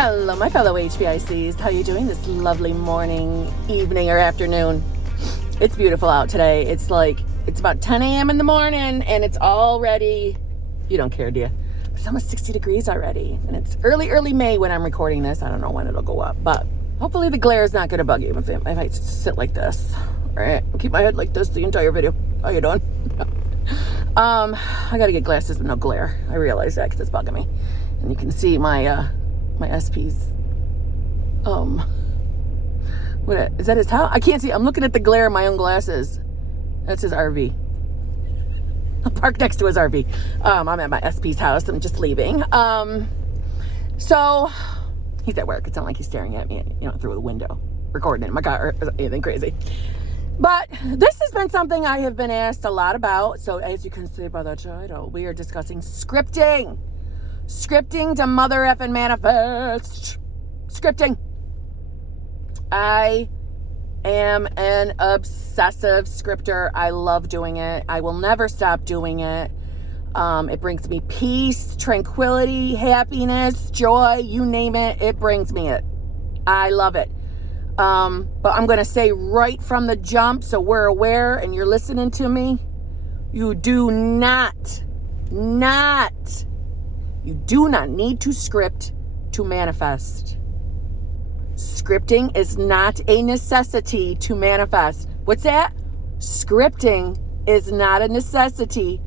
Hello, my fellow HBICs. How you doing this lovely morning, evening, or afternoon? It's beautiful out today. It's about 10 a.m. in the morning, and it's already, you don't care, do you? It's almost 60 degrees already, and it's early May when I'm recording this. I don't know when it'll go up, but hopefully the glare is not going to bug you if I sit like this. All right, I'll keep my head like this the entire video. How you doing? I got to get glasses with no glare. I realize that because it's bugging me. And you can see my SP's, is that his house? I can't see. I'm looking at the glare in my own glasses. That's his RV. I'm parked next to his RV. I'm at my SP's house. I'm just leaving. So he's at work. It's not like he's staring at me, through the window, recording in my car or anything crazy. But this has been something I have been asked a lot about. So as you can see by the title, we are discussing scripting. Scripting to mother effing manifest. Scripting. I am an obsessive scripter. I love doing it. I will never stop doing it. It brings me peace, tranquility, happiness, joy, you name it. It brings me it. I love it. But I'm going to say right from the jump, so we're aware and you're listening to me, you do not need to script to manifest. Scripting is not a necessity to manifest. What's that? Scripting is not a necessity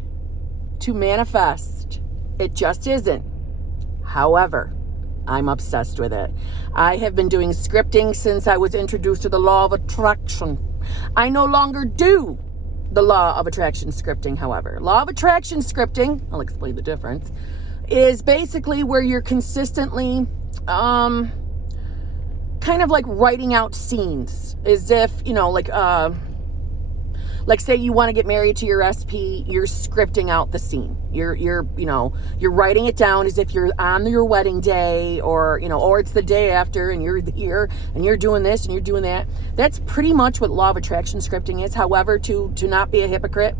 to manifest. It just isn't. However, I'm obsessed with it. I have been doing scripting since I was introduced to the law of attraction. I no longer do the law of attraction scripting, however. Law of attraction scripting, I'll explain the difference, is basically where you're consistently kind of like writing out scenes as if, like say you want to get married to your SP, you're scripting out the scene. You're writing it down as if you're on your wedding day or it's the day after and you're here and you're doing this and you're doing that. That's pretty much what law of attraction scripting is. However, to not be a hypocrite,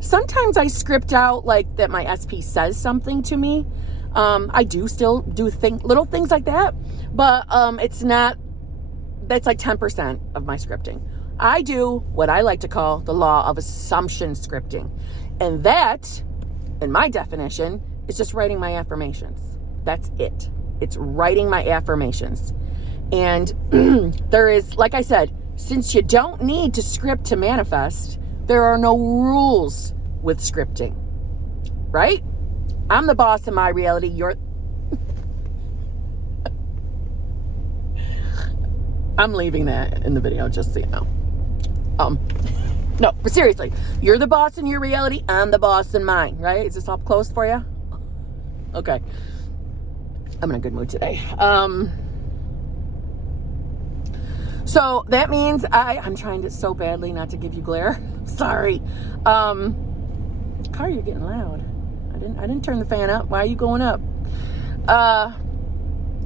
sometimes I script out like that my SP says something to me. I do still do little things like that, but that's like 10% of my scripting. I do what I like to call the law of assumption scripting. And that, in my definition, is just writing my affirmations. That's it. It's writing my affirmations. And there is, like I said, since you don't need to script to manifest, there are no rules with scripting, right? I'm the boss in my reality. I'm leaving that in the video, just so you know. No, but seriously, you're the boss in your reality. I'm the boss in mine, right? Is this up close for you? Okay. I'm in a good mood today. So that means I'm trying to so badly not to give you glare. Sorry. Car, you're getting loud. I didn't turn the fan up. Why are you going up?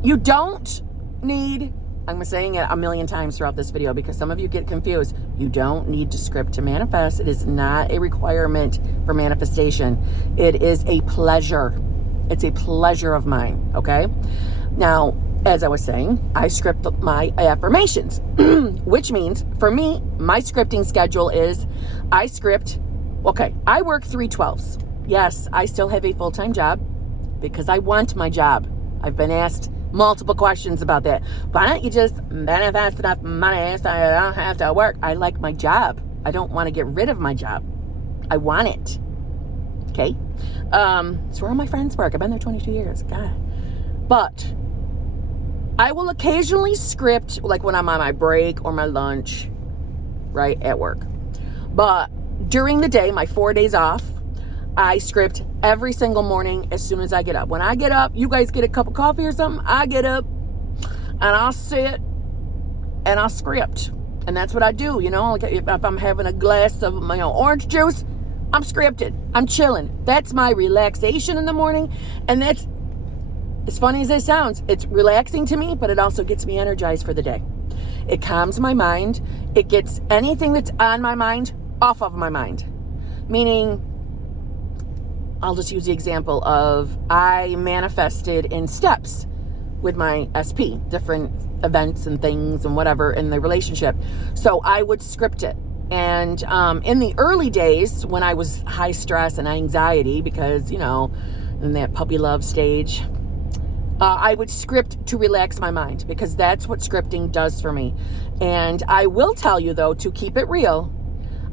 You don't need, I'm saying it a million times throughout this video because some of you get confused. You don't need to script to manifest. It is not a requirement for manifestation. It is a pleasure. It's a pleasure of mine, okay? Now, as I was saying, I script my affirmations, which means for me, my scripting schedule is I work 3/12s. Yes, I still have a full-time job because I want my job. I've been asked multiple questions about that. Why don't you just manifest enough money so I don't have to work? I like my job. I don't want to get rid of my job. I want it. Okay? It's where all my friends work. I've been there 22 years. God. But I will occasionally script like when I'm on my break or my lunch, right, at work. But during the day, my 4 days off, I script every single morning as soon as I get up. When I get up, you guys get a cup of coffee or something, I get up and I'll sit and I'll script. And that's what I do, like if I'm having a glass of my orange juice, I'm scripted. I'm chilling. That's my relaxation in the morning. And that's, as funny as it sounds, it's relaxing to me, but it also gets me energized for the day. It calms my mind. It gets anything that's on my mind off of my mind. Meaning, I'll just use the example of I manifested in steps with my SP, different events and things and whatever in the relationship. So I would script it. And in the early days when I was high stress and anxiety, because, in that puppy love stage, I would script to relax my mind, because that's what scripting does for me. And I will tell you, though, to keep it real,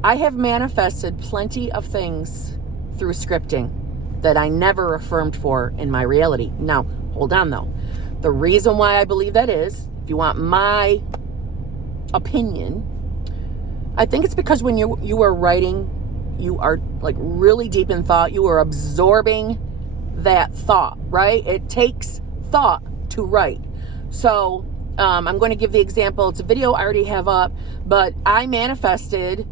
I have manifested plenty of things through scripting that I never affirmed for in my reality. Now, hold on, though. The reason why I believe that is, if you want my opinion, I think it's because when you are writing, you are like really deep in thought. You are absorbing that thought, right? It takes thought to write. So I'm going to give the example. It's a video I already have up, but I manifested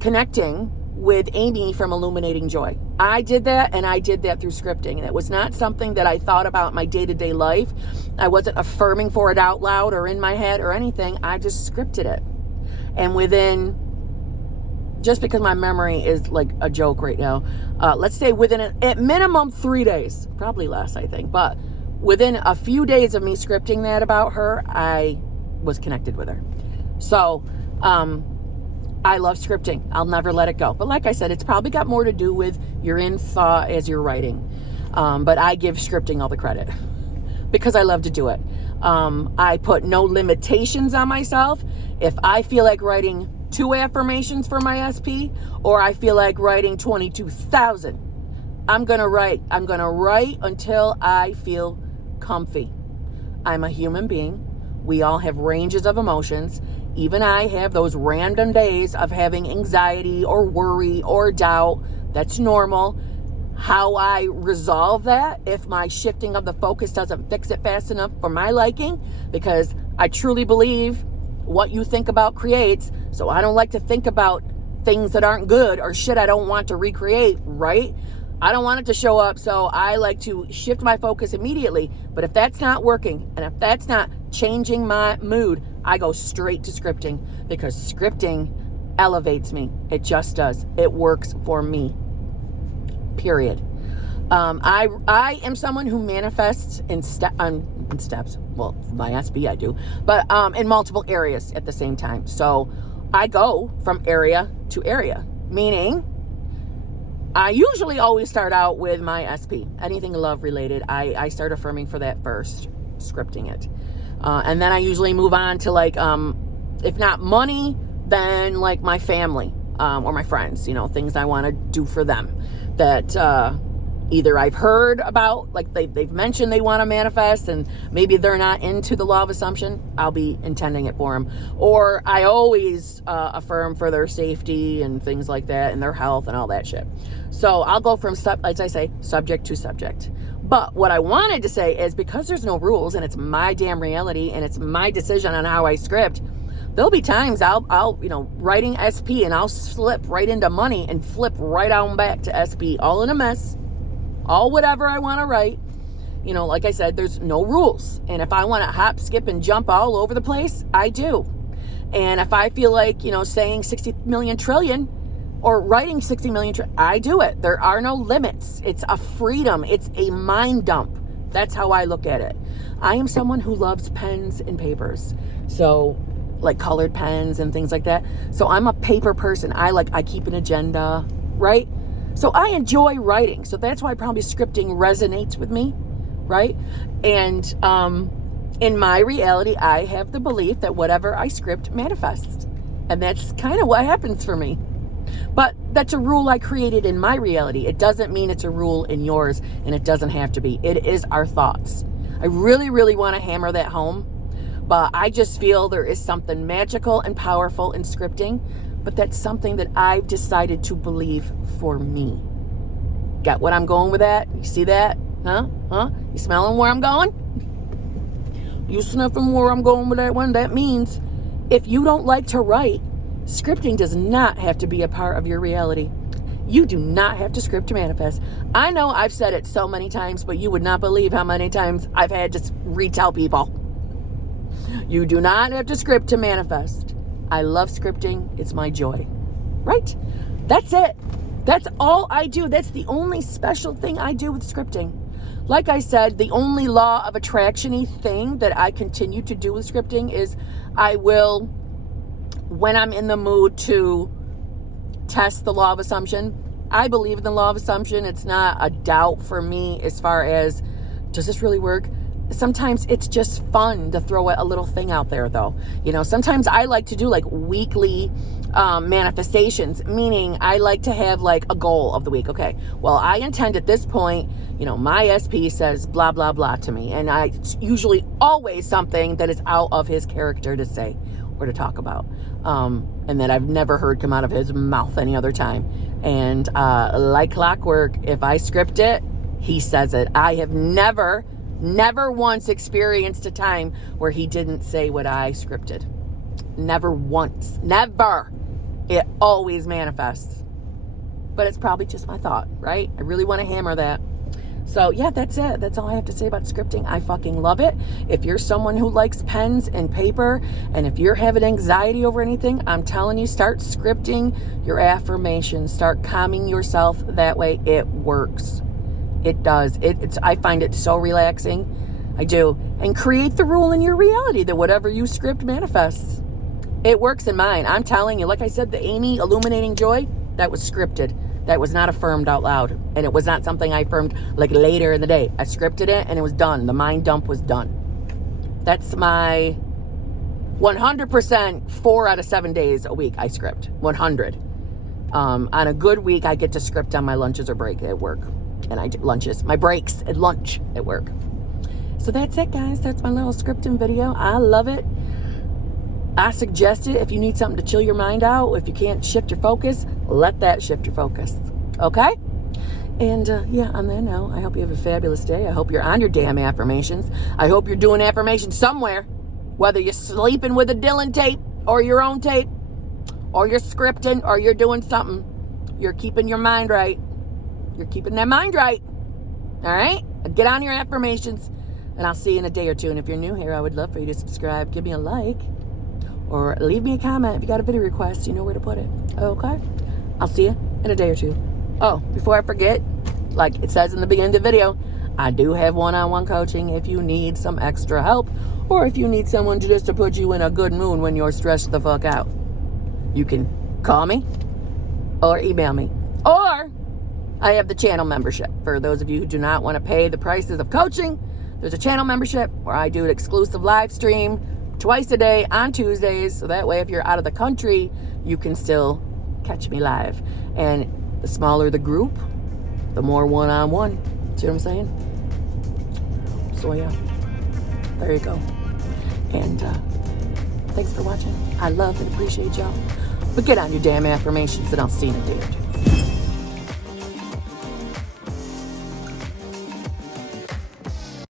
connecting with Amy from Illuminating Joy. I did that, and I did that through scripting. And it was not something that I thought about in my day-to-day life. I wasn't affirming for it out loud or in my head or anything. I just scripted it. And within, just because my memory is like a joke right now, let's say within at minimum 3 days, probably less, I think, but within a few days of me scripting that about her, I was connected with her. So, I love scripting. I'll never let it go. But like I said, it's probably got more to do with you're in thought as you're writing. But I give scripting all the credit because I love to do it. I put no limitations on myself. If I feel like writing 2 affirmations for my SP, or I feel like writing 22,000, I'm going to write. I'm going to write until I feel comfy. I'm a human being. We all have ranges of emotions. Even I have those random days of having anxiety or worry or doubt. That's normal. How I resolve that, if my shifting of the focus doesn't fix it fast enough for my liking, because I truly believe what you think about creates. So I don't like to think about things that aren't good or shit I don't want to recreate, right? I don't want it to show up, so I like to shift my focus immediately. But if that's not working, and if that's not changing my mood, I go straight to scripting, because scripting elevates me. It just does. It works for me. Period. I am someone who manifests in steps. Well, my SB I do, but in multiple areas at the same time. So I go from area to area, meaning I usually always start out with my SP. Anything love related, I start affirming for that first, scripting it. And then I usually move on to like, if not money, then like my family or my friends, things I want to do for them that either I've heard about, like they've mentioned they want to manifest, and maybe they're not into the law of assumption. I'll be intending it for them. Or I always affirm for their safety and things like that, and their health and all that shit. So I'll go from, as I say, subject to subject. But what I wanted to say is, because there's no rules and it's my damn reality and it's my decision on how I script, there'll be times I'll writing SP and I'll slip right into money and flip right on back to SP, all in a mess, all whatever I want to write. Like I said, there's no rules. And if I want to hop, skip, and jump all over the place, I do. And if I feel like, saying 60 million trillion or writing 60 million, I do it. There are no limits. It's a freedom. It's a mind dump. That's how I look at it. I am someone who loves pens and papers. So like colored pens and things like that. So I'm a paper person. I keep an agenda, right? So I enjoy writing. So that's why probably scripting resonates with me, right? And in my reality, I have the belief that whatever I script manifests. And that's kind of what happens for me. But that's a rule I created in my reality. It doesn't mean it's a rule in yours, and it doesn't have to be. It is our thoughts. I really, really want to hammer that home, but I just feel there is something magical and powerful in scripting, but that's something that I've decided to believe for me. Got what I'm going with that? You see that? Huh? You smelling where I'm going? You sniffing where I'm going with that one? That means if you don't like to write, scripting does not have to be a part of your reality. You do not have to script to manifest. I know I've said it so many times, but you would not believe how many times I've had to retell people. You do not have to script to manifest. I love scripting. It's my joy. Right? That's it. That's all I do. That's the only special thing I do with scripting. like I said, the only law of attraction-y thing that I continue to do with scripting is I will, when I'm in the mood to test the law of assumption, I believe in the law of assumption. It's not a doubt for me as far as, does this really work? Sometimes it's just fun to throw a little thing out there, though. You know, sometimes I like to do like weekly manifestations, meaning I like to have like a goal of the week. Okay, well, I intend at this point, you know, my SP says blah, blah, blah to me. And it's usually always something that is out of his character to say or to talk about. And that I've never heard come out of his mouth any other time. And like clockwork, if I script it, he says it. I have never once experienced a time where he didn't say what I scripted. Never once. Never. It always manifests. But it's probably just my thought, right? I really want to hammer that. So yeah, that's it. That's all I have to say about scripting. I fucking love it. If you're someone who likes pens and paper, and if you're having anxiety over anything, I'm telling you, start scripting your affirmations. Start calming yourself that way. It works. It does. I find it so relaxing. I do. And create the rule in your reality that whatever you script manifests. It works in mine. I'm telling you, like I said, the Amy Illuminating Joy, that was scripted. That was not affirmed out loud. And it was not something I affirmed like later in the day. I scripted it and it was done. The mind dump was done. That's my 100% 4 out of 7 days a week I script. 100. On a good week, I get to script on my lunches or break at work. And I do lunches. My breaks at lunch at work. So that's it, guys. That's my little scripting video. I love it. I suggest it if you need something to chill your mind out. If you can't shift your focus, let that shift your focus. Okay? And yeah, on that note, I hope you have a fabulous day. I hope you're on your damn affirmations. I hope you're doing affirmations somewhere. Whether you're sleeping with a Dylan tape or your own tape, or you're scripting, or you're doing something. You're keeping your mind right. You're keeping that mind right. All right? Get on your affirmations, and I'll see you in a day or two. And if you're new here, I would love for you to subscribe. Give me a like. Or leave me a comment if you got a video request. You know where to put it. Okay? I'll see you in a day or two. Oh, before I forget, like it says in the beginning of the video, I do have one-on-one coaching if you need some extra help, or if you need someone to put you in a good mood when you're stressed the fuck out. You can call me or email me. Or I have the channel membership. For those of you who do not want to pay the prices of coaching, there's a channel membership where I do an exclusive live stream twice a day on Tuesdays, so that way if you're out of the country, you can still catch me live. And the smaller the group, the more one-on-one. See what I'm saying? So yeah, there you go. And thanks for watching. I love and appreciate y'all. But get on your damn affirmations, and I'll see you in a day or two.